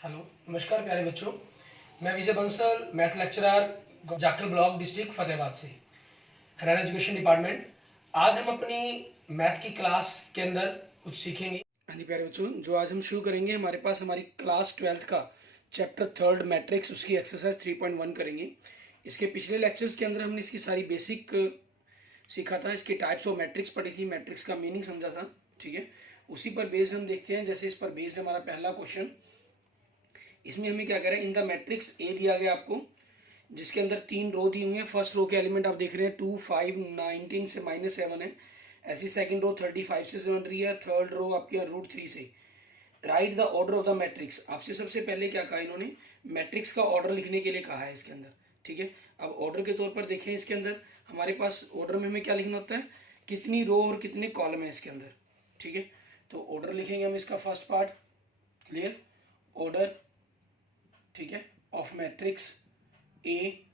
Hello, नमस्कार प्यारे बच्चों। मैं Vijay Bansal, math lecturer, Jakhal block, district Fatehabad से, हरियाणा एजुकेशन डिपार्टमेंट। आज हम अपनी मैथ की क्लास के अंदर कुछ सीखेंगे। हाँ जी प्यारे बच्चों, जो आज हम शुरू करेंगे, हमारे पास हमारी क्लास 12th का चैप्टर 3 मैट्रिक्स, उसकी एक्सरसाइज 3.1 करेंगे। इसके पिछले लेक्चर्स के अंदर हमने इसकी सारी बेसिक सीखा था, इसके टाइप्स ऑफ मैट्रिक्स पढ़ी थी, मैट्रिक्स का मीनिंग समझा था। ठीक है, उसी पर बेस्ड हम देखते हैं। जैसे इस पर बेस्ड हमारा पहला क्वेश्चन, इसमें हमें क्या कह रहा है, इन द मैट्रिक्स ए दिया गया आपको, जिसके अंदर 3 रो दी हुई है। फर्स्ट रो के एलिमेंट आप देख रहे हैं 2, 5, 19 से -7 है। ऐसी सेकंड रो 35 से बन रही है। थर्ड रो आपके √3 से। Right the order of the matrix, आपसे सबसे पहले क्या कहा इन्होंने, मैट्रिक्स का ऑर्डर लिखने के लिए कहा है इसके अंदर। ठीक है, अब ऑर्डर के तौर पर देखें, इसके अंदर हमारे पास ऑर्डर में हमें क्या लिखना होता है, कितनी रो और कितने कॉलम है इसके अंदर। ठीक है, तो ऑर्डर लिखेंगे हम इसका फर्स्ट पार्ट। क्लियर, ऑर्डर, ठीक है, ऑफ मैट्रिक्स ए।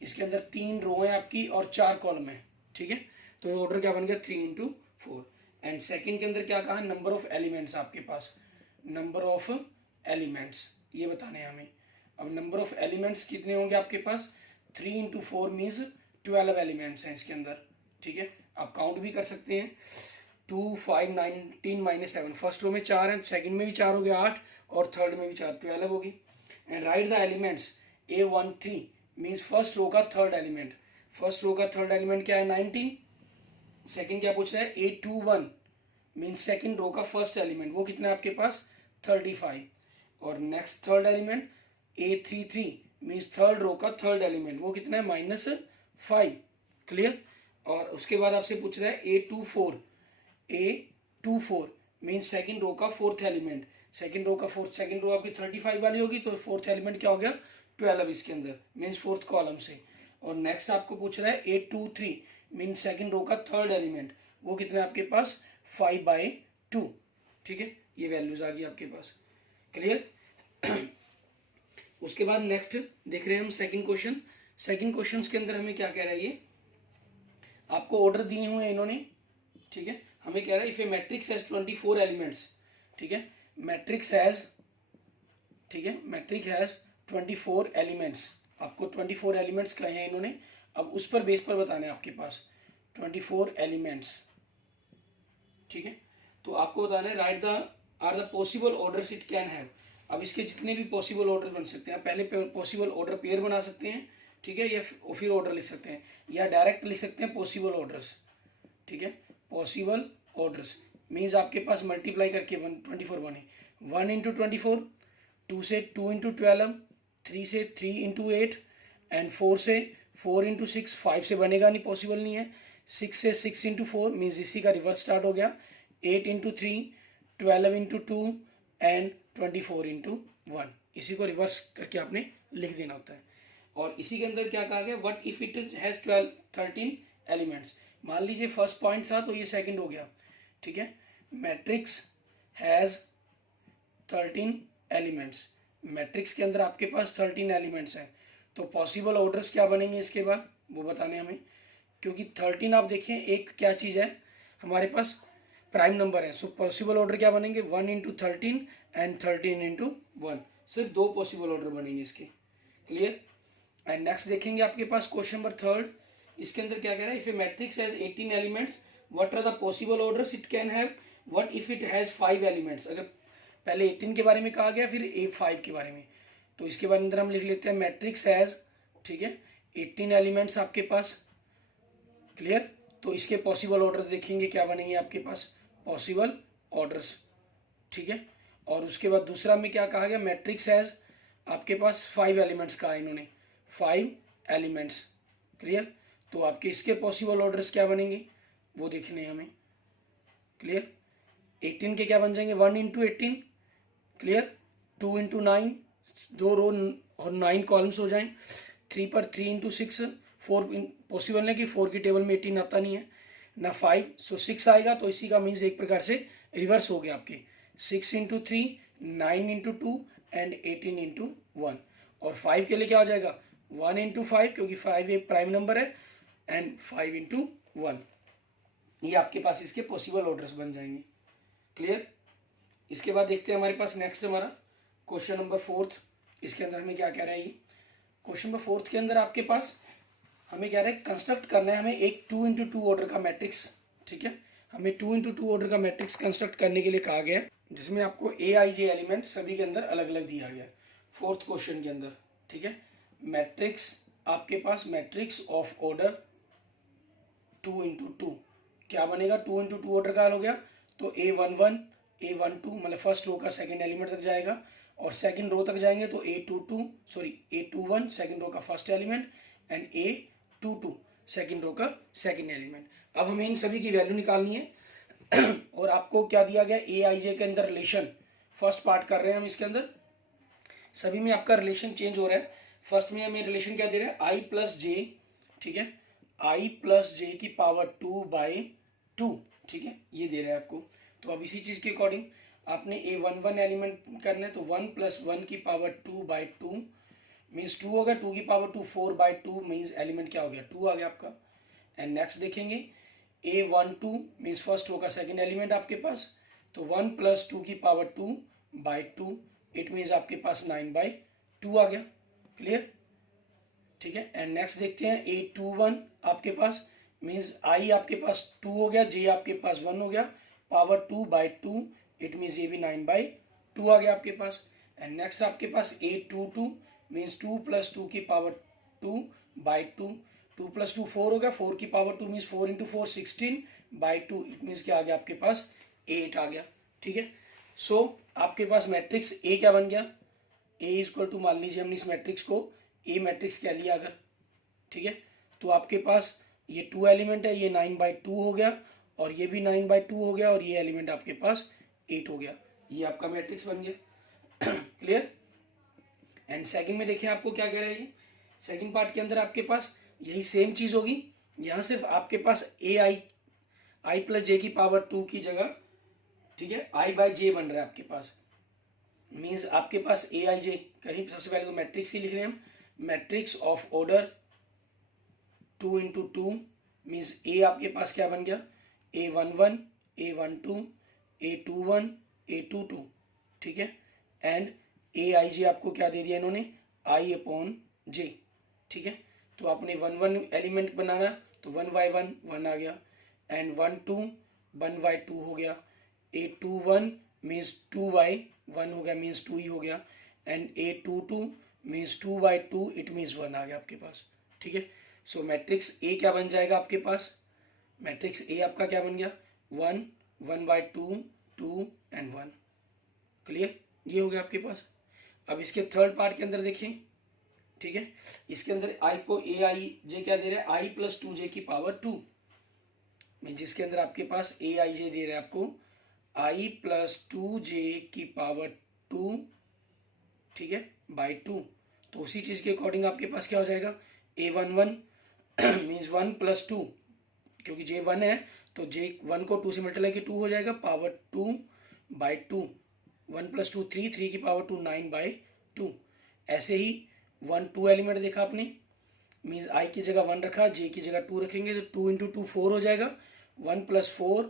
इसके अंदर 3 रो है आपकी और 4 कॉलम है। ठीक है, तो ऑर्डर क्या बन गया, 3 × 4। एंड सेकंड के अंदर क्या कहा, नंबर ऑफ एलिमेंट्स आपके पास, नंबर ऑफ एलिमेंट्स ये बताने हैं हमें। अब नंबर ऑफ एलिमेंट्स कितने होंगे आपके पास, 3 × 4 मीन्स 12 एलिमेंट्स हैं इसके अंदर। ठीक है, आप काउंट भी कर सकते हैं। 2, 5, 19 -7, फर्स्ट रो में 4 है, सेकंड में भी 4 हो गया 8, और थर्ड में भी 4, 12 होगी। And write the elements A13 means first row का थर्ड एलिमेंट। फर्स्ट रो का थर्ड एलिमेंट क्या है, 19। सेकंड क्या पूछ रहा है, A21 मीन्स सेकंड रो का फर्स्ट एलिमेंट, वो कितना है आपके पास, 35। और next third element A33 means third row का थर्ड एलिमेंट, वो कितना है, -5। क्लियर, और उसके बाद आपसे पूछ रहा है A24 मीन्स सेकंड रो का फोर्थ एलिमेंट। सेकंड रो का फोर्थ, सेकंड रो आपकी 35 वाली होगी, तो फोर्थ एलिमेंट क्या हो गया, 12 इसके अंदर, मीन्स फोर्थ कॉलम से। और नेक्स्ट आपको पूछ रहा है A23 मीन्स सेकंड रो का थर्ड एलिमेंट, वो कितना है आपके पास, 5/2। ठीक है, ये वैल्यूज आ गई आपके पास। क्लियर, उसके बाद नेक्स्ट देख रहे हैं हम सेकंड क्वेश्चन। सेकंड क्वेश्चन के अंदर हमें क्या कह रहा है, ये आपको ऑर्डर दिए हुए हैं इन्होंने। ठीक है, हमें कह रहा है if a matrix has 24 elements. ठीक है, मैट्रिक्स हैज, ठीक है, मैट्रिक्स हैज 24 एलिमेंट्स। आपको 24 एलिमेंट्स कहे हैं इन्होंने। अब उस पर बेस पर बताने हैं आपके पास 24 एलिमेंट्स। ठीक है, तो आपको बताना है write the are the possible orders it can have. अब इसके जितने भी पॉसिबल ऑर्डर बन सकते हैं, पहले पॉसिबल ऑर्डर पेयर बना सकते हैं। ठीक है, या फिर ऑर्डर लिख सकते हैं, या डायरेक्ट लिख सकते हैं पॉसिबल ऑर्डर्स। ठीक है, पॉसिबल ऑर्डर्स मीन्स आपके पास मल्टीप्लाई करके 24 बने। 1 × 24, 2 से 2 × 12, 3 से 3 × 8, एंड 4 से 4 × 6, 5 से बनेगा नहीं, पॉसिबल नहीं है। 6 से 6 × 4 मीन्स इसी का रिवर्स स्टार्ट हो गया। 8 × 3, 12 × 2 एंड 24 × 1, इसी को रिवर्स करके आपने लिख देना होता है। और इसी के अंदर क्या कहा गया, what if it has 13 elements. मान लीजिए फर्स्ट पॉइंट था, तो ये सेकंड हो गया। ठीक है, मैट्रिक्स हैज 13 एलिमेंट्स, मैट्रिक्स के अंदर आपके पास 13 एलिमेंट्स हैं, तो पॉसिबल ऑर्डर्स क्या बनेंगे इसके बाद, वो बताने हमें। क्योंकि 13 आप देखें, एक क्या चीज़ है हमारे पास, प्राइम नंबर है। सो पॉसिबल ऑर्डर क्या बनेंगे, 1 × 13 एंड 13 × 1, सिर्फ 2 पॉसिबल ऑर्डर बनेंगे इसके। क्लियर, एंड नेक्स्ट देखेंगे आपके पास क्वेश्चन नंबर 3। इसके अंदर क्या कह रहा है, if a matrix has 18 elements, what are the possible orders it can have, what if it has 5 elements. अगर पहले 18 के बारे में कहा गया, फिर 5 के बारे में, तो इसके बाद अंदर हम लिख लेते हैं मैट्रिक्स हैज, ठीक है, 18 एलिमेंट्स आपके पास। क्लियर, तो इसके पॉसिबल ऑर्डर्स देखेंगे क्या बनेंगे आपके पास, पॉसिबल ऑर्डर्स। ठीक है, और उसके बाद दूसरा में क्या कहा गया, मैट्रिक्स हैज आपके पास 5 एलिमेंट्स कहा इन्होंने, 5 एलिमेंट्स। क्लियर, तो आपके इसके पॉसिबल ऑर्डर्स क्या बनेंगे, वो देखने हैं हमें। क्लियर, 18 के क्या बन जाएंगे, 1 × 18। क्लियर, 2 × 9, 2 रो और 9 कॉलम्स हो जाएं। 3 पर 3 × 6, 4 पॉसिबल नहीं कि 4 की टेबल में 18 आता नहीं है ना, 5, सो 6 आएगा, तो इसी का मीन्स एक प्रकार से रिवर्स हो गया आपके। 6 × 3, 9 × 2 एंड 18 × 1। और 5 के लिए क्या हो जाएगा, 1 × 5, क्योंकि 5 एक प्राइम नंबर है, एंड 5 × 1। ये आपके पास इसके पॉसिबल ऑर्डर्स बन जाएंगे। क्लियर, इसके बाद देखते हैं हमारे पास नेक्स्ट हमारा क्वेश्चन नंबर 4, इसके अंदर हमें क्या कह रहा है ये क्वेश्चन नंबर 4 के अंदर आपके पास हमें कह रहा है कंस्ट्रक्ट करना है हमें एक 2x2 ऑर्डर का मैट्रिक्स। ठीक है, हमें 2x2 ऑर्डर का मैट्रिक्स कंस्ट्रक्ट करने के लिए कहा गया है, जिसमें आपको ए आई जे एलिमेंट सभी के अंदर अलग अलग दिया गया है 4th क्वेश्चन के अंदर। ठीक है, मैट्रिक्स आपके पास मैट्रिक्स ऑफ ऑर्डर 2x2 क्या बनेगा, 2x2 ऑर्डर का हो गया तो A11 A12 मतलब फर्स्ट रो का सेकंड एलिमेंट तक जाएगा, और सेकंड रो तक जाएंगे तो A21 सेकंड रो का first element and A22 second row का सेकंड एलिमेंट। अब हमें इन सभी की वैल्यू निकालनी है और आपको क्या दिया गया, ए आई जे के अंदर रिलेशन फर्स्ट पार्ट कर रहे हैं हम, इसके अंदर सभी में आपका रिलेशन चेंज हो रहा है। फर्स्ट में हमें रिलेशन क्या दे रहा है, आई प्लस जे। ठीक है, आई प्लस जे की पावर 2/2। ठीक है, ये दे रहा है आपको। तो अब इसी चीज के अकॉर्डिंग आपने A11 एलिमेंट करना है तो 1 + 1 की पावर 2/2 मीन्स 2 हो गया, 2 की पावर 2 4/2 मीन्स एलिमेंट क्या हो गया, 2 आ गया आपका। एंड नेक्स्ट देखेंगे A12 मीन्स फर्स्ट रो का सेकंड एलिमेंट आपके पास, तो 1 + 2 की पावर 2/2 इट मीन्स आपके पास 9/2 आ गया। क्लियर? ठीक है, एंड नेक्स्ट देखते हैं A21 आपके पास मीन्स आई आपके पास 2 हो गया, जे आपके पास 1 हो गया, पावर 2/2 इट मीन्स ये भी 9/2 आ गया आपके पास। एंड नेक्स्ट आपके पास A22 मीन्स 2 + 2 की पावर 2/2, 2 + 2 4 हो गया, 4 की पावर 2 मीन्स 4 × 4 16/2 इट मीन्स क्या आ गया आपके पास 8 आ गया। ठीक है, सो आपके पास मैट्रिक्स ए क्या बन गया, ए = मान लीजिए हमने इस मैट्रिक्स को ए मैट्रिक्स क्या लिया अगर। ठीक है, तो आपके पास ये 2 एलिमेंट है, ये 9/2 हो गया और ये भी 9/2 हो गया और ये एलिमेंट आपके पास 8 हो गया, ये आपका मैट्रिक्स बन गया। क्लियर? एंड सेकंड में देखिए आपको क्या कह रहा है, ये सेकंड पार्ट के अंदर आपके पास यही सेम चीज होगी, यहाँ सिर्फ आपके पास आई प्लस जे की पावर 2 की जगह, ठीक है, I/J बन रहा है आपके पास। मीन्स आपके पास ए आई जे कहीं सबसे पहले तो मैट्रिक्स ही लिख रहे हैं हम, matrix of order 2x2 means a आपके पास क्या बन गया, A11 A12 A21 A22। ठीक है, एंड ए आई जे आपको क्या दे दिया इन्होंने, I/J। ठीक है, तो आपने 1 एलिमेंट बनाना तो 1/1 1 आ गया, एंड 1/2 1/2 हो गया, A21 मीन्स 2/1 हो गया मीन्स 2 ही हो गया, and A22 means 2/2 it means 1 आ गया आपके पास। ठीक है, सो मैट्रिक्स ए क्या बन जाएगा आपके पास, मैट्रिक्स ए आपका क्या बन गया 1 1/2 2 एंड 1। क्लियर? ये हो गया आपके पास। अब इसके थर्ड पार्ट के अंदर देखें। ठीक है, इसके अंदर आई को ए आई जे क्या दे रहा है, आई + 2j की पावर 2 में, जिसके अंदर आपके पास ए आई जे दे रहा है आपको I + 2j की पावर 2। ठीक है, /2। तो उसी चीज के अकॉर्डिंग आपके पास क्या हो जाएगा, A11 मीन्स 1 + 2 क्योंकि j 1 है तो j1 को 2 से मल्टीप्लाई की 2 हो जाएगा, पावर 2/2 1 + 2 3 3 की पावर 2 9/2। ऐसे ही 1 2 एलिमेंट देखा आपने, मीन्स i की जगह 1 रखा, j की जगह 2 रखेंगे तो 2 × 2 4 हो जाएगा, 1 + 4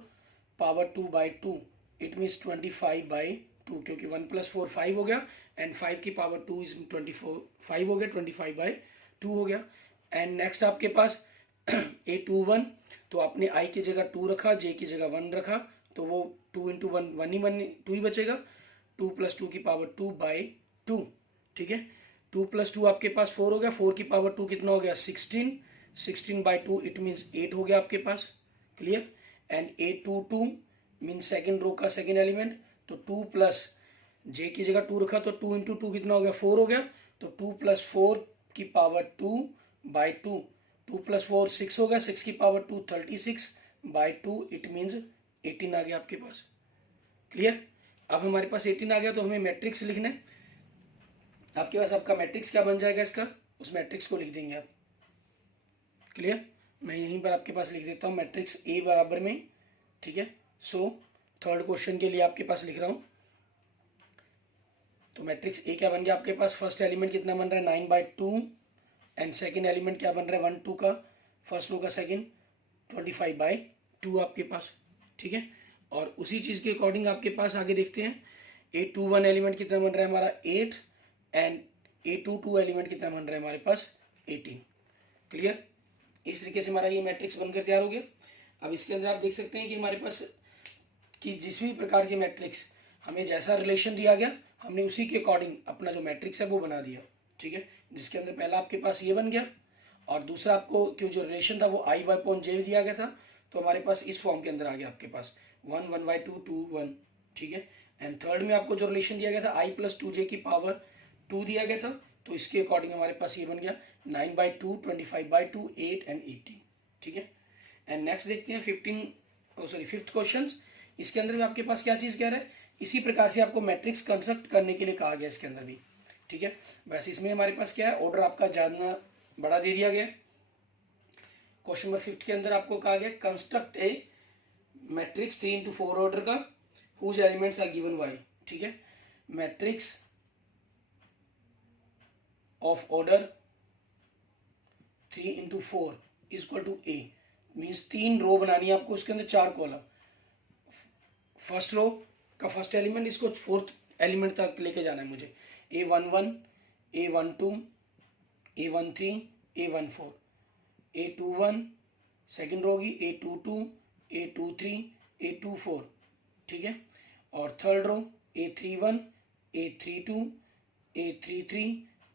पावर 2/2 इट मीन्स 25/2 क्योंकि 1 + 4 5 हो गया एंड 5 की पावर 2 इज 24 5 हो गया, 25/2 हो गया। एंड नेक्स्ट आपके पास A21 तो आपने i की जगह 2 रखा, j की जगह 1 रखा तो वो 2 × 1 2 ही बचेगा, 2 + 2 की पावर 2/2। ठीक है, 2 + 2 आपके पास 4 हो गया, 4 की पावर 2 कितना हो गया 16 16/2 इट मीन्स 8 हो गया आपके पास। Clear? And A22 mean second row का सेकेंड एलिमेंट तो 2 + j की जगह 2 रखा तो 2 × 2 कितना हो गया 4 हो गया, तो 2 + 4 की पावर 2/2, 2 + 4 6 हो गया, 6 की पावर 2 36/2 इट मीन्स 18 आ गया आपके पास। क्लियर? अब हमारे पास 18 आ गया तो हमें मैट्रिक्स लिखना है। आपके पास आपका मैट्रिक्स क्या बन जाएगा इसका, उस मैट्रिक्स को लिख देंगे आप। क्लियर? मैं यहीं पर आपके पास लिख देता हूँ मैट्रिक्स ए बराबर में। ठीक है, सो थर्ड क्वेश्चन के लिए आपके पास लिख रहा हूँ, तो मैट्रिक्स ए क्या बन गया आपके पास, फर्स्ट एलिमेंट कितना बन रहा है 9/2 एंड सेकेंड एलिमेंट क्या बन रहा है 1 2 का फर्स्ट रो का सेकेंड 25/2 आपके पास। ठीक है, और उसी चीज़ के अकॉर्डिंग आपके पास आगे देखते हैं A21 एलिमेंट कितना बन रहा है हमारा 8 एंड A22 एलिमेंट कितना बन रहा है हमारे पास 18। क्लियर? इस तरीके से हमारा ये मैट्रिक्स बनकर तैयार हो गया। अब इसके अंदर आप देख सकते हैं कि हमारे पास कि जिस भी प्रकार के मैट्रिक्स हमें जैसा रिलेशन दिया गया हमने उसी के अकॉर्डिंग अपना जो मैट्रिक्स है वो बना दिया। ठीक है, जिसके अंदर पहला आपके पास ये बन गया और दूसरा आपको क्यों जो रिलेशन था वो I बाई अपॉन जे दिया गया था, तो हमारे पास इस फॉर्म के अंदर आ गया आपके पास 1 1 बाई 2 2 1। ठीक है, एंड थर्ड में आपको जो रिलेशन दिया गया था I प्लस 2j की पावर 2 दिया गया था, तो इसके अकॉर्डिंग हमारे पास ये बन गया 9 बाई 2 25 बाई 2 8 एंड 18। ठीक है, एंड नेक्स्ट देखते हैं 5th क्वेश्चन। इसके अंदर भी आपके पास क्या चीज़ कह रहा है, इसी प्रकार से आपको मैट्रिक्स कंस्ट्रक्ट करने के लिए कहा गया इसके अंदर भी। ठीक है, वैसे इसमें हमारे पास क्या है, ऑर्डर आपका ज़्यादा बड़ा दे दिया गया। क्वेश्चन नंबर 5 के अंदर आपको कहा गया construct a matrix 3x4 order का whose elements are given by. ठीक है, matrix of order 3x4 is equal to A, means 3 row बनानी है आपको, उसके अंदर 4 कॉलम। फर्स्ट रो का फर्स्ट एलिमेंट इसको 4th एलिमेंट तक लेके जाना है मुझे, A11 A12 A13 A14 A21 second row होगी A22 A23 A24। ठीक है, और third row A31 A32 A33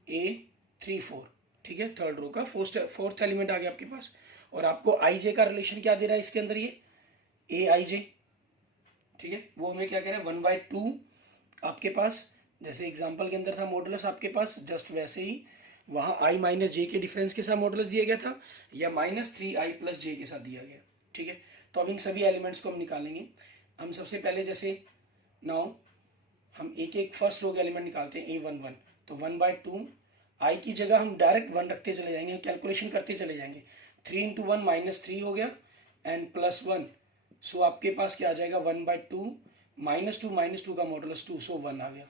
A34। ठीक है, थर्ड रो का फोर्थ एलिमेंट आ गया आपके पास। और आपको आई जे का रिलेशन क्या दे रहा है इसके अंदर, ये ए आई जे। ठीक है, वो हमें क्या कह रहा है 1/2 आपके पास, जैसे एग्जांपल के अंदर था मॉडुलस आपके पास, जस्ट वैसे ही वहाँ आई माइनस जे के डिफरेंस के साथ मॉडुलस दिया गया था या -3i प्लस जे के साथ दिया गया। ठीक है, तो अब इन सभी एलिमेंट्स को हम निकालेंगे। हम सबसे पहले जैसे नाउ हम एक एक फर्स्ट रो के एलिमेंट निकालते हैं A11, तो 1/2 आई की जगह हम डायरेक्ट 1 रखते चले जाएंगे, कैलकुलेशन करते चले जाएंगे। 3 × 1 -3 हो गया एंड +1, सो आपके पास क्या आ जाएगा 1/2 -2 का मॉडुलस 2, सो 1 आ गया।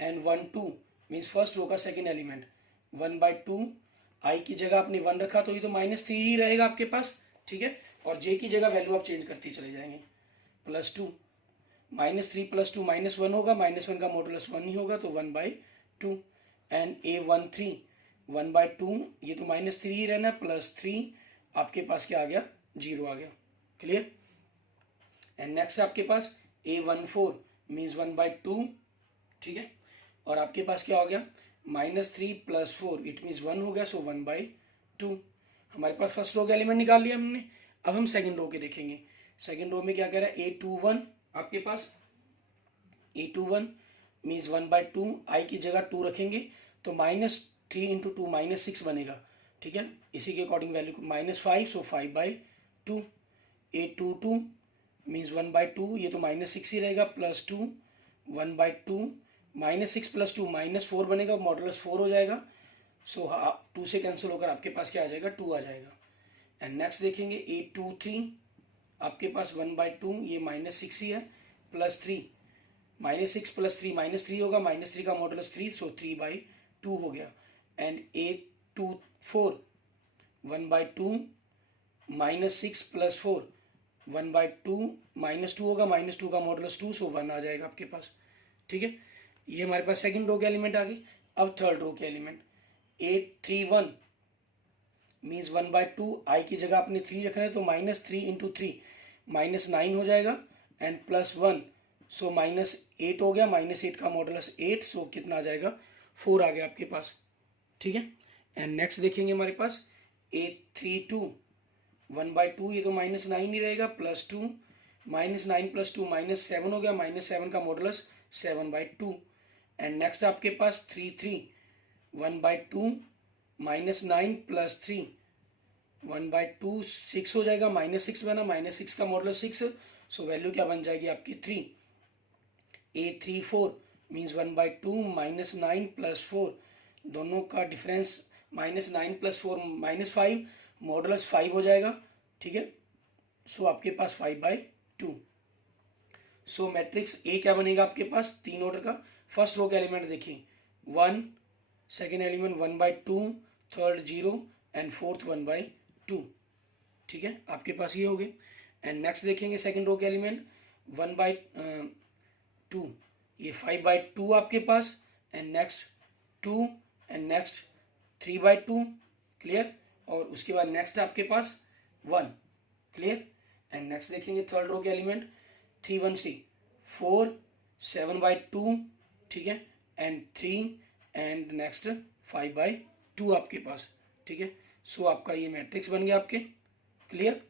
एंड 1 2 मीन्स फर्स्ट रो का सेकेंड एलिमेंट 1/2 आई की जगह आपने 1 रखा तो ये तो -3 ही रहेगा आपके पास। ठीक है, और जे की जगह वैल्यू आप चेंज करते चले जाएंगे। +2 -3 + 2 -1 होगा, -1 का मॉडुलस 1 ही होगा, तो 1/2 एंड A13 1/2 ये तो -3 ही रहना, +3 आपके पास क्या आ गया 0 आ गया। क्लियर? एंड नेक्स्ट आपके पास A14 मीन्स 1/2। ठीक है, और आपके पास क्या हो गया -3 + 4 इट मीन्स 1 हो गया, सो 1/2। हमारे पास फर्स्ट रो का एलिमेंट निकाल लिया हमने। अब हम सेकंड रो के देखेंगे। सेकंड रो में क्या कह रहा है A21 आपके पास, A21 मीन्स 1/2 आई की जगह 2 रखेंगे तो -3 × 2 -6 बनेगा। ठीक है, इसी के अकॉर्डिंग वैल्यू -5, सो 5/2। A22 मीन्स 1/2 ये तो -6 ही रहेगा, +2 1/2 -6 + 2 -4 बनेगा, मॉडुलस 4 हो जाएगा, सो 2 से कैंसिल होकर आपके पास क्या आ जाएगा 2 आ जाएगा। एंड नेक्स्ट देखेंगे A23 आपके पास 1/2 ये -6 ही है, +3 -6 + 3 -3 होगा, -3 का मॉडुलस 3, सो 3/2 हो गया। एंड A24 1/2 -6 + 4 1/2 -2 होगा, -2 का मॉडुलस 2, सो 1 आ जाएगा आपके पास। ठीक है, ये हमारे पास सेकंड रो के एलिमेंट आ गए। अब थर्ड रो के एलिमेंट A31 मीन्स 1/2 आई की जगह आपने 3 रखना है तो -3 × 3 -9 हो जाएगा एंड +1, सो -8 हो गया, -8 का मॉडुलस 8, सो कितना आ जाएगा 4 आ गया आपके पास। ठीक है, एंड नेक्स्ट देखेंगे हमारे पास A32 1/2 ये तो -9 ही रहेगा, +2 -9 + 2 -7 हो गया, -7 का मॉडुलस 7/2। एंड नेक्स्ट आपके पास 33 1/2 -9 + 3 1/2 6 हो जाएगा, -6 बना, -6 का मॉडुलस 6, सो वैल्यू क्या बन जाएगी आपकी 3। A34 मीन्स 1/2 -9 + 4 दोनों का डिफरेंस -9 + 4 -5, मॉडुलस 5 हो जाएगा। ठीक है, सो आपके पास 5/2। सो मैट्रिक्स ए क्या बनेगा आपके पास 3 ऑर्डर का। फर्स्ट रो का एलिमेंट देखिए 1, second element 1/2, third 0 and fourth 1/2। ठीक है, आपके पास ये हो गए। एंड नेक्स्ट देखेंगे सेकेंड रो के एलिमेंट 1/2 ये 5/2 आपके पास, and next 2 and next 3/2, clear. और उसके बाद नेक्स्ट आपके पास 1, क्लियर। एंड नेक्स्ट देखेंगे थर्ड रो के एलिमेंट 3 1 6 4 7/2, ठीक है, एंड 3 एंड नेक्स्ट 5/2 आपके पास, ठीक है। सो आपका ये मैट्रिक्स बन गया आपके, क्लियर,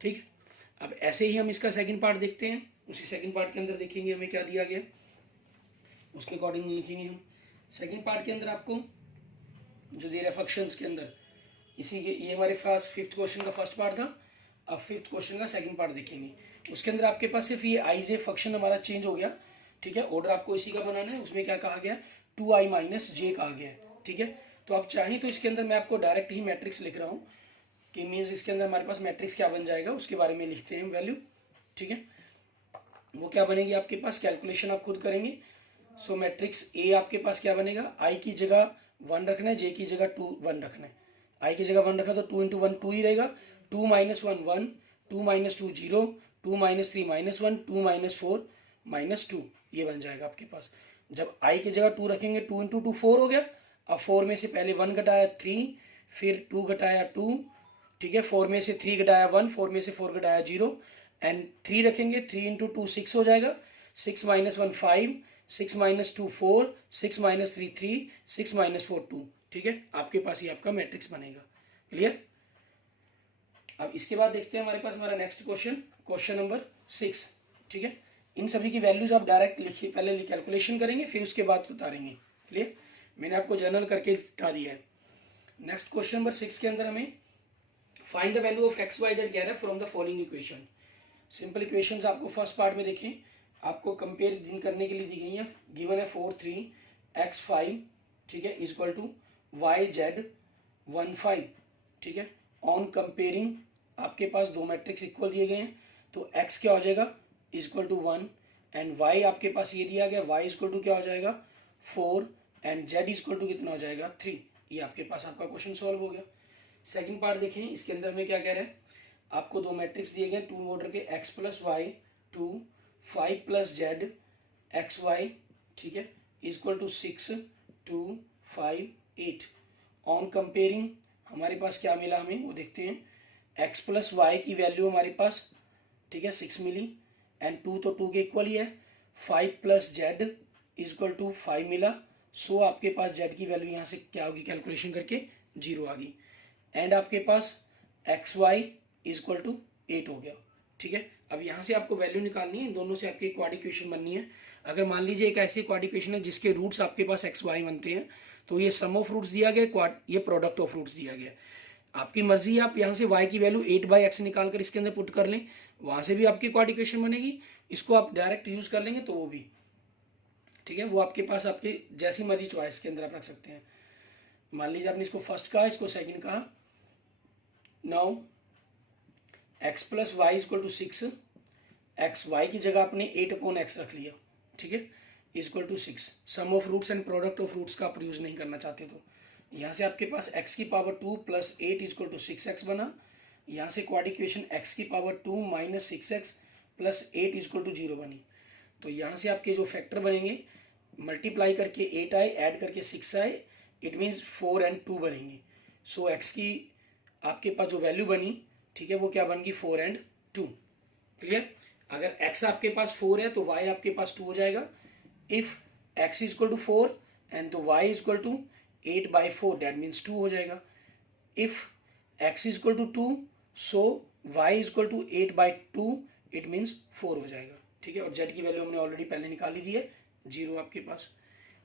ठीक है। अब ऐसे ही हम इसका सेकंड पार्ट देखते हैं। उसी सेकंड पार्ट के अंदर देखेंगे हमें क्या दिया गया, उसके अकॉर्डिंग लिखेंगे हम। सेकंड पार्ट के अंदर आपको जो दे रहा है फंक्शंस के अंदर, इसी के ये हमारे पास फिफ्थ क्वेश्चन का फर्स्ट पार्ट था। अब फिफ्थ क्वेश्चन का सेकंड पार्ट देखेंगे। उसके अंदर आपके पास सिर्फ ये आई जे फंक्शन हमारा चेंज हो गया, ठीक है। ऑर्डर आपको इसी का बनाना है। उसमें क्या कहा गया, 2i माइनस जे कहा गया है, ठीक है। तो आप चाहें तो इसके अंदर मैं आपको डायरेक्ट ही मैट्रिक्स लिख रहा हूँ कि मीन्स इसके अंदर हमारे पास मैट्रिक्स क्या बन जाएगा उसके बारे में लिखते हैं वैल्यू, ठीक है। वो क्या बनेगी आपके पास, कैलकुलेशन आप खुद करेंगे। सो मैट्रिक्स ए आपके पास क्या बनेगा, आई की जगह 1 रखना है, जे की जगह 2 1 रखना है। आई की जगह 1 रखा तो 2 इंटू 1 2 ही रहेगा, 2 माइनस 1 1, 2 माइनस 2 0, 2 माइनस 3 -1, 2 माइनस 4 -2, ये बन जाएगा आपके पास। जब आई की जगह 2 रखेंगे 2 इंटू 2 4 हो गया। अब 4 में से पहले 1 घटाया 3, फिर 2 घटाया 2, ठीक है। 4 में से 3 घटाया 1, 4 में से 4 घटाया 0, एंड 3 रखेंगे, 3 इंटू 2 6 हो जाएगा, 6 माइनस 1 5, 6 माइनस 2 4, 6 माइनस 3 3, 6 माइनस 4 2, ठीक है। आपके पास ये आपका मैट्रिक्स बनेगा, क्लियर। अब इसके बाद देखते हैं हमारे पास हमारा नेक्स्ट क्वेश्चन, क्वेश्चन नंबर 6, ठीक है। इन सभी की वैल्यूज आप डायरेक्ट लिखिए, पहले कैलकुलेशन करेंगे फिर उसके बाद उतारेंगे, क्लियर। मैंने आपको जर्नल करके दिखा दिया है। नेक्स्ट क्वेश्चन नंबर 6 के अंदर हमें find the value of x y z कह रहा है from the following equation. Simple equations आपको फर्स्ट पार्ट में देखें, आपको कंपेयर करने के लिए दी गई है। गिवन है 4 3 x 5, ठीक है, is equal to y z 1 5, ठीक है। ऑन कंपेयरिंग आपके पास दो मैट्रिक्स इक्वल दिए गए हैं, तो x क्या हो जाएगा, is equal to 1, and y आपके पास ये दिया गया, y इज इक्वल टू क्या हो जाएगा 4, and z is equal to कितना हो जाएगा 3। ये आपके पास आपका क्वेश्चन सॉल्व हो गया। सेकंड पार्ट देखें, इसके अंदर हमें क्या कह रहे हैं, आपको दो मैट्रिक्स दिए गए 2 ऑर्डर के x plus y 2 5 plus z x y, ठीक है, is equal to 6 2 5 8। On comparing हमारे पास क्या मिला हमें वो देखते हैं। x प्लस वाई की वैल्यू हमारे पास, ठीक है, 6 मिली, एंड 2 तो 2 के इक्वल ही है। 5 plus z is equal to 5 मिला। सो आपके पास जेड की वैल्यू यहाँ से क्या होगी, कैलकुलेशन करके 0 आ गई, एंड आपके पास x y is equal to 8 हो गया, ठीक है। अब यहाँ से आपको वैल्यू निकालनी है, इन दोनों से आपकी क्वाड इक्वेशन बननी है। अगर मान लीजिए एक ऐसी क्वाड इक्वेशन है जिसके रूट्स आपके पास एक्स वाई बनते हैं, तो ये सम ऑफ रूट्स दिया गया, क्वाड ये प्रोडक्ट ऑफ रूट्स दिया गया। आपकी मर्जी है, आप यहाँ से y की वैल्यू 8/x निकाल कर इसके अंदर पुट कर लें, वहाँ से भी आपकी क्वाड इक्वेशन बनेगी। इसको आप डायरेक्ट यूज कर लेंगे तो वो भी, ठीक है, वो आपके पास आपके जैसी मर्जी चॉइस के अंदर आप रख सकते हैं। मान लीजिए आपने इसको फर्स्ट कहा, इसको सेकंड कहा। Now x plus y is equal to 6, x y की जगह आपने 8/x रख लिया, ठीक है, is equal to 6। Sum of roots and product of roots का आप यूज नहीं करना चाहते तो यहाँ से आपके पास x की power 2 plus 8 is equal to 6x बना। यहाँ से क्वाड इक्वेशन x की power 2 minus 6x plus 8 is equal to 0 बनी। तो यहाँ से आपके जो फैक्टर बनेंगे, मल्टीप्लाई करके 8 आए, ऐड करके 6 आए, इट मीन्स 4 एंड 2 बनेंगे। सो x की आपके पास जो वैल्यू बनी, ठीक है, वो क्या बन गई 4 एंड 2, क्लियर। अगर x आपके पास 4 है तो y आपके पास 2 हो जाएगा। If x is equal to 4 and तो y is equal to 8/4, that means 2 हो जाएगा। If x is equal to 2, so y is equal to 8/2, it means 4 हो जाएगा, ठीक है। और z की वैल्यू हमने ऑलरेडी पहले निकाली दी है, 0 आपके पास।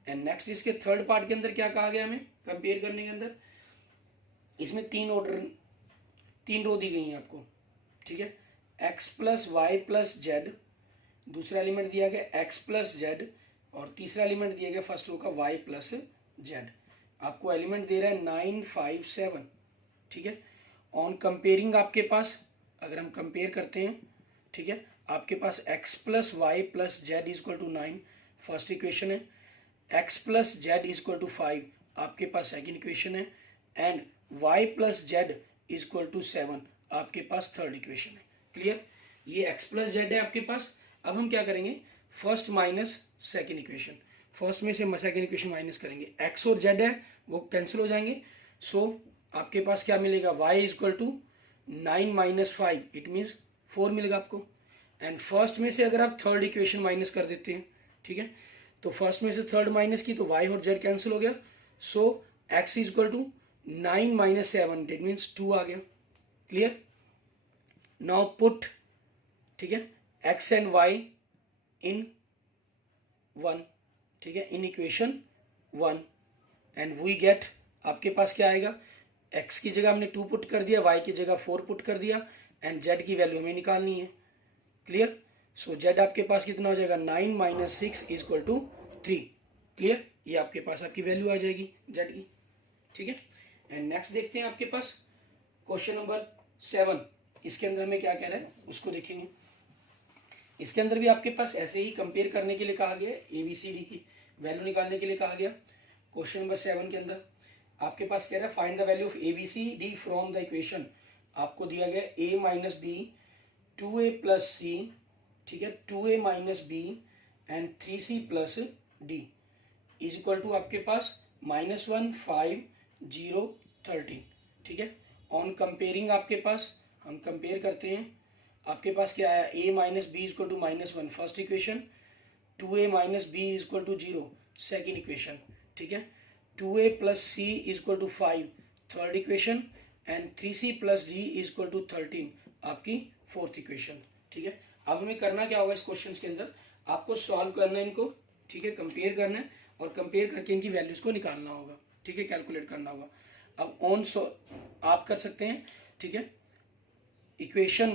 एंड नेक्स्ट इसके थर्ड पार्ट के अंदर क्या कहा गया हमें कंपेयर करने के अंदर, इसमें 3 रो दी गई हैं आपको, ठीक है। x plus y plus z, दूसरा एलिमेंट दिया गया x प्लस जेड, और तीसरा एलिमेंट दिया गया फर्स्ट रो का y प्लस जेड। आपको एलिमेंट दे रहा है 9 5 7, ठीक है। ऑन कंपेयरिंग आपके पास अगर हम कंपेयर करते हैं, ठीक है, आपके पास x plus y plus z is equal to 9 first equation है, x plus z is equal to 5 आपके पास सेकेंड इक्वेशन है, and y plus z is equal to 7 आपके पास थर्ड इक्वेशन है, क्लियर। ये x प्लस जेड है आपके पास। अब हम क्या करेंगे, first minus second equation, first में से सेकेंड इक्वेशन माइनस करेंगे, एक्स और जेड है वो कैंसिल हो जाएंगे। सो आपके पास क्या मिलेगा, y is equal to 9 minus 5, it means 4 मिलेगा आपको। एंड फर्स्ट में से अगर आप थर्ड इक्वेशन माइनस कर देते हैं, ठीक है, तो फर्स्ट में से थर्ड माइनस की तो y और z कैंसिल हो गया। So x is equal to 9 minus 7, it means 2 आ गया। क्लियर, नाउ पुट, ठीक है, x एंड y इन 1, ठीक है, in equation 1 and we get, आपके पास क्या आएगा, x की जगह हमने 2 पुट कर दिया, y की जगह 4 पुट कर दिया एंड z की वैल्यू हमें निकालनी है। क्लियर, सो z आपके पास कितना हो जाएगा, 9 minus 6 is equal to 3। Clear, ये आपके पास आपकी वैल्यू आ जाएगी z की, ठीक है। एंड नेक्स्ट देखते हैं आपके पास क्वेश्चन नंबर 7, इसके अंदर हमें क्या कह रहा है उसको देखेंगे। इसके अंदर भी आपके पास ऐसे ही कंपेयर करने के लिए कहा गया है, ABCD की वैल्यू निकालने के लिए कहा गया। क्वेश्चन नंबर 7 के अंदर आपके पास कह रहा है find the value of ABCD from the equation, आपको दिया गया a minus b 2a plus c, ठीक है, 2a minus b and 3c plus d is equal to आपके पास -1 5 0 13, ठीक है। ऑन कंपेयरिंग आपके पास हम कंपेयर करते हैं, आपके पास क्या आया, a minus b is equal to -1 first equation, 2a minus b is equal to 0 second equation, ठीक है, 2a plus c is equal to 5 third equation and 3c plus d is equal to 13 आपकी fourth equation, ठीक है। अब हमें करना क्या होगा इस क्वेश्चन के अंदर, आपको सॉल्व करना है इनको, ठीक है, कंपेयर करना है और कंपेयर करके इनकी वैल्यूज को निकालना होगा, ठीक है, कैलकुलेट करना होगा। अब ऑन आप कर सकते हैं, ठीक है, इक्वेशन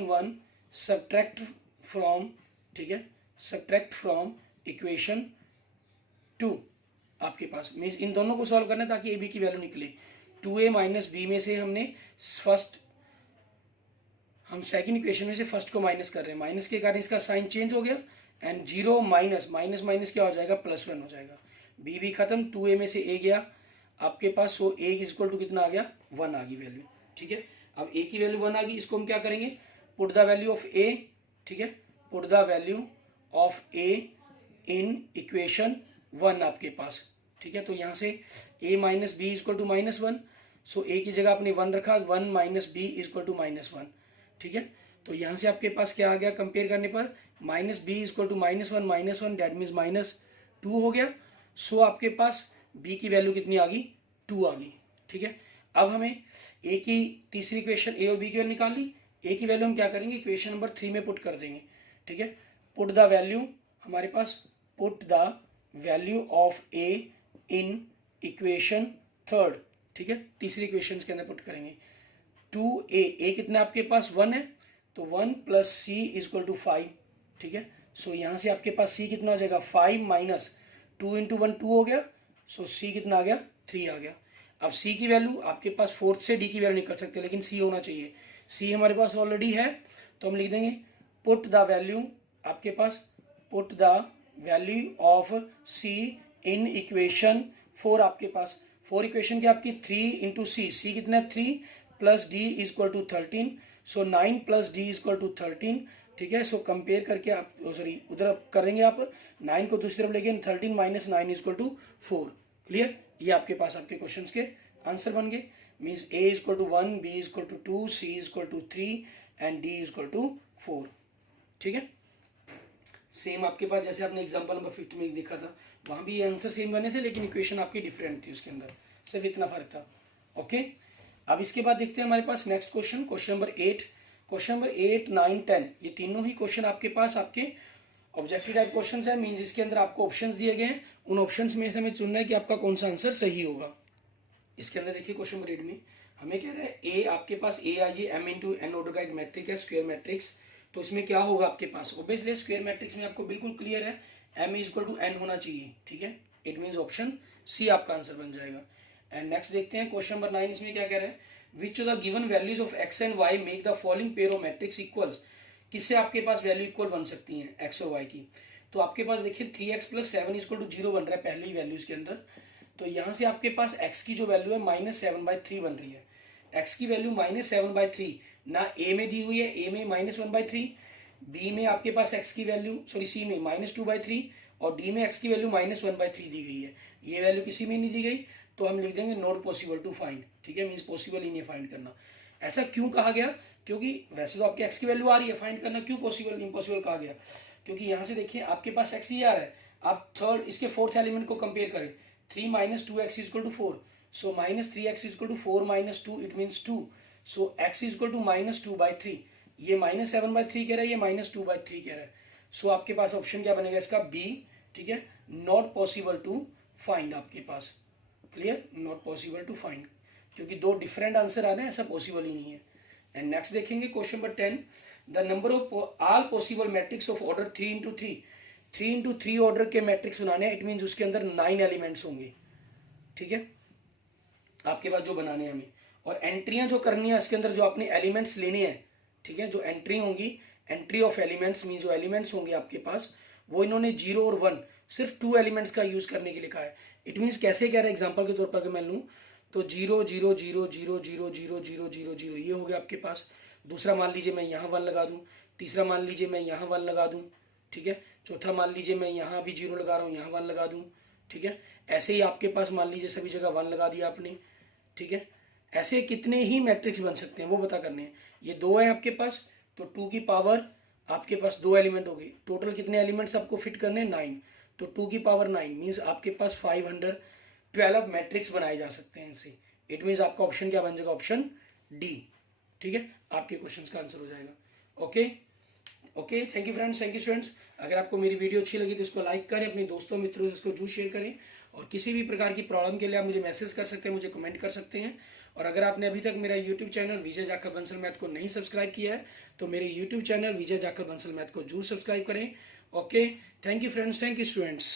वन सब्ट्रैक्ट फ्रॉम, ठीक है, सब्ट्रैक्ट फ्रॉम इक्वेशन 2 आपके पास, मीन्स इन दोनों को सॉल्व करना है ताकि ए बी की वैल्यू निकले। 2a माइनस बी में से हम सेकंड इक्वेशन में से फर्स्ट को माइनस कर रहे हैं, माइनस के कारण इसका साइन चेंज हो गया एंड 0 माइनस माइनस माइनस क्या हो जाएगा, +1 हो जाएगा। बी भी खत्म, 2a में से a गया आपके पास, सो a इज इक्वल टू कितना आ गया, 1 आ गई वैल्यू, ठीक है। अब a की वैल्यू 1 आ गई, इसको हम क्या करेंगे, put the value of a, ठीक है, put the value of a in equation 1 आपके पास, ठीक है। तो यहाँ से a minus b is equal to -1, so a की जगह आपने 1 रखा, 1 minus b is equal to -1, ठीक है। तो यहाँ से आपके पास क्या आ गया, कंपेयर करने पर minus b is equal to -1 that means -2 हो गया। सो आपके पास b की वैल्यू कितनी आ गई, 2 आ गई, ठीक है। अब हमें a की तीसरी इक्वेशन, a और b की वैल्यू निकाल ली, a की वैल्यू हम क्या करेंगे, इक्वेशन नंबर 3 में पुट कर देंगे, ठीक है। पुट द वैल्यू हमारे पास, put the value of a in equation 3, ठीक है, तीसरी इक्वेशन के अंदर पुट करेंगे। 2a कितना आपके पास 1 है, तो 1 plus c is equal to 5, ठीक है। सो यहाँ से आपके पास c कितना हो जाएगा, 5 माइनस 2 इंटू 1 2 हो गया, सो c कितना आ गया, 3 आ गया। अब c की वैल्यू आपके पास फोर्थ से d की वैल्यू नहीं कर सकते, लेकिन c होना चाहिए, c हमारे पास ऑलरेडी है, तो हम लिख देंगे पुट द वैल्यू, आपके पास put the value of c in equation 4, आपके पास 4 इक्वेशन की आपकी 3 इंटू c कितना है 3 plus d is equal to 13, so 9 plus d is equal to 13, ठीक है। सो कंपेयर करके आप सॉरी उधर करेंगे, आप 9 को दूसरी तरफ लेके 13 minus 9 is equal to 4। Clear, ये आपके पास आपके क्वेश्चंस के आंसर बन गए, means a is equal to 1, b is equal to 2, c is equal to 3 and d is equal to 4, ठीक है। सेम आपके पास जैसे आपने एग्जांपल नंबर 5 में देखा था, वहाँ भी आंसर सेम बने थे, लेकिन इक्वेशन आपकी डिफरेंट थी, उसके अंदर सिर्फ इतना फर्क था, ओके। अब इसके बाद देखते हैं हमारे पास next question, question number 8, question number 8 9 10, ये तीनों ही क्वेश्चन आपके पास आपके ऑब्जेक्टिव टाइप क्वेश्चन है, मीन्स इसके अंदर आपको ऑप्शंस दिए गए हैं, उन ऑप्शंस में से हमें चुनना है कि आपका कौन सा आंसर सही होगा। इसके अंदर देखिए क्वेश्चन नंबर 8 में हमें कह रहा है ए, आपके पास A I J M into N order का एक मैट्रिक है, स्क्वायर मैट्रिक्स, तो इसमें क्या होगा आपके पास, ऑब्वियसली स्क्वायर मैट्रिक्स में आपको बिल्कुल क्लियर है M is equal to N होना चाहिए, ठीक है, इट मीन्स ऑप्शन सी आपका आंसर बन जाएगा। एंड नेक्स्ट देखते हैं क्वेश्चन नंबर 9, इसमें क्या कह रहा है, which of the given values of x and y make the following pair of matrix equals, किससे आपके पास वैल्यू इक्वल बन सकती हैं एक्स और वाई की। तो आपके पास देखिए 3x प्लस 7 इक्वल टू 0 बन रहा है पहली वैल्यूज के अंदर, तो यहाँ से आपके पास x की जो वैल्यू है -7/3 बन रही है, x की वैल्यू -7/3 ना a में दी हुई है, a में -1/3, बी में आपके पास एक्स की वैल्यू, सॉरी सी में -2/3 और डी में एक्स की वैल्यू -1/3 दी गई है, ये वैल्यू किसी में नहीं दी गई, तो हम लिख देंगे नॉट पॉसिबल टू फाइंड, ठीक है, मीन्स पॉसिबल ही नहीं है फाइंड करना। ऐसा क्यों कहा गया? क्योंकि वैसे तो आपके एक्स की वैल्यू आ रही है, फाइंड करना क्यों पॉसिबल इम्पॉसिबल कहा गया? क्योंकि यहाँ से देखिए आपके पास एक्स ही आ रहा है, आप थर्ड इसके फोर्थ एलिमेंट को कंपेयर करें, 3 - 2x = 4, so -3x = 4 - 2 it means 2, so x = -2/3, ये -7/3 कह रहा है, ये -2/3 कह रहा है, सो आपके पास ऑप्शन क्या बनेगा इसका? बी, ठीक है, नॉट पॉसिबल टू फाइंड आपके पास, clear, not possible to find, क्योंकि दो डिफरेंट आंसर आ रहे हैं, ऐसा पॉसिबल ही नहीं है। एंड नेक्स्ट देखेंगे question number 10, the number of all possible matrix of order 3 order के मैट्रिक्स बनाने हैं, इट मीन्स उसके अंदर 9 एलिमेंट्स होंगे, ठीक है, आपके पास जो बनाने हैं हमें, और एंट्रियां जो करनी है इसके अंदर, जो आपने एलिमेंट्स लेने हैं, ठीक है, जो एंट्री होंगी, एंट्री ऑफ एलिमेंट्स मीन जो एलिमेंट्स होंगे आपके पास, वो इन्होंने 0 और 1 सिर्फ 2 एलिमेंट्स का यूज करने के लिए कहा है। इट मीन्स कैसे कह रहे हैं, एग्जांपल के तौर पर अगर मैं लूँ तो 0 0 0 0 0 0 0 0 0 ये हो गया आपके पास। दूसरा मान लीजिए मैं यहाँ 1 लगा दूँ, तीसरा मान लीजिए मैं यहाँ 1 लगा दूँ, ठीक है, चौथा मान लीजिए मैं यहाँ भी 0 लगा रहा हूँ, यहाँ 1 लगा दूँ, ठीक है, ऐसे ही आपके पास मान लीजिए सभी जगह 1 लगा दिया आपने, ठीक है, ऐसे कितने ही मैट्रिक्स बन सकते हैं वो पता करने हैं। ये 2 है आपके पास, तो 2 की पावर आपके पास 2 एलिमेंट हो गए, टोटल कितने एलिमेंट्स आपको फिट करने हैं? 9, तो 2 की पावर 9 मीन्स आपके पास 512 मैट्रिक्स बनाए जा सकते हैं इनसे। इट मीन्स आपका ऑप्शन क्या बन जाएगा? ऑप्शन डी, ठीक है, आपके क्वेश्चन का आंसर हो जाएगा। Okay okay, thank you friends, thank you students. अगर आपको मेरी वीडियो अच्छी लगी तो इसको लाइक करें, अपने दोस्तों मित्रों से इसको जरूर शेयर करें, और किसी भी प्रकार की प्रॉब्लम के लिए आप मुझे मैसेज कर सकते हैं, मुझे कमेंट कर सकते हैं। और अगर आपने अभी तक मेरा यूट्यूब चैनल विजय जाखड़ बंसल मैथ को नहीं सब्सक्राइब किया है तो मेरे यूट्यूब चैनल विजय जाखड़ बंसल मैथ को जरूर सब्सक्राइब करें। Okay, thank you friends, thank you students.